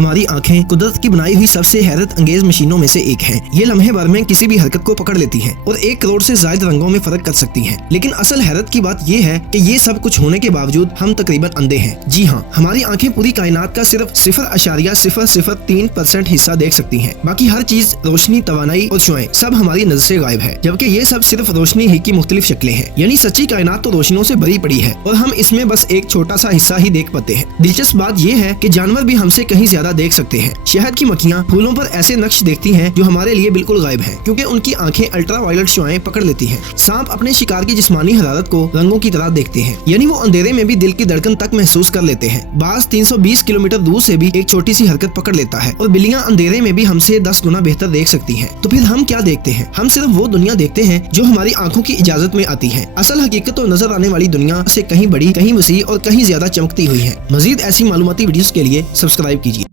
हमारी आंखें कुदरत की बनाई हुई सबसे हैरत अंगेज मशीनों में से एक हैं। ये लम्हे भर में किसी भी हरकत को पकड़ लेती हैं और 1 करोड़ से ज्यादा रंगों में फर्क कर सकती हैं। लेकिन असल हैरत की बात ये है कि ये सब कुछ होने के बावजूद हम तकरीबन अंधे हैं। जी हाँ, हमारी आंखें पूरी कायनात का सिर्फ 0.003% हिस्सा देख सकती हैं। बाकी हर चीज, रोशनी, तवानाई और शुआएं सब हमारी नजर से गायब है, जबकि ये सब सिर्फ रोशनी ही की मुख्तलिफ शक्लें हैं। यानी सच्ची कायनात तो रोशनियों से भरी पड़ी है और हम इसमें बस एक छोटा सा हिस्सा ही देख पाते हैं। दिलचस्प बात ये है कि जानवर भी हमसे कहीं ज्यादा देख सकते हैं। शहद की मक्खियाँ फूलों पर ऐसे नक्श देखती हैं जो हमारे लिए बिल्कुल गायब हैं, क्योंकि उनकी आंखें अल्ट्रावायलेट शुआएं पकड़ लेती हैं। सांप अपने शिकार की जिस्मानी हरारत को रंगों की तरह देखते हैं, यानी वो अंधेरे में भी दिल की धड़कन तक महसूस कर लेते हैं। बाज 320 किलोमीटर दूर से भी एक छोटी सी हरकत पकड़ लेता है और बिल्लियां अंधेरे में भी हमसे 10 गुना बेहतर देख सकती हैं। तो फिर हम क्या देखते हैं? हम सिर्फ वो दुनिया देखते हैं जो हमारी आंखों की इजाजत में आती है। असल हकीकत तो नजर आने वाली दुनिया से कहीं बड़ी, कहीं वसी और कहीं ज्यादा चमकती हुई है। मजीद ऐसी मालूमाती वीडियोस के लिए सब्सक्राइब कीजिए।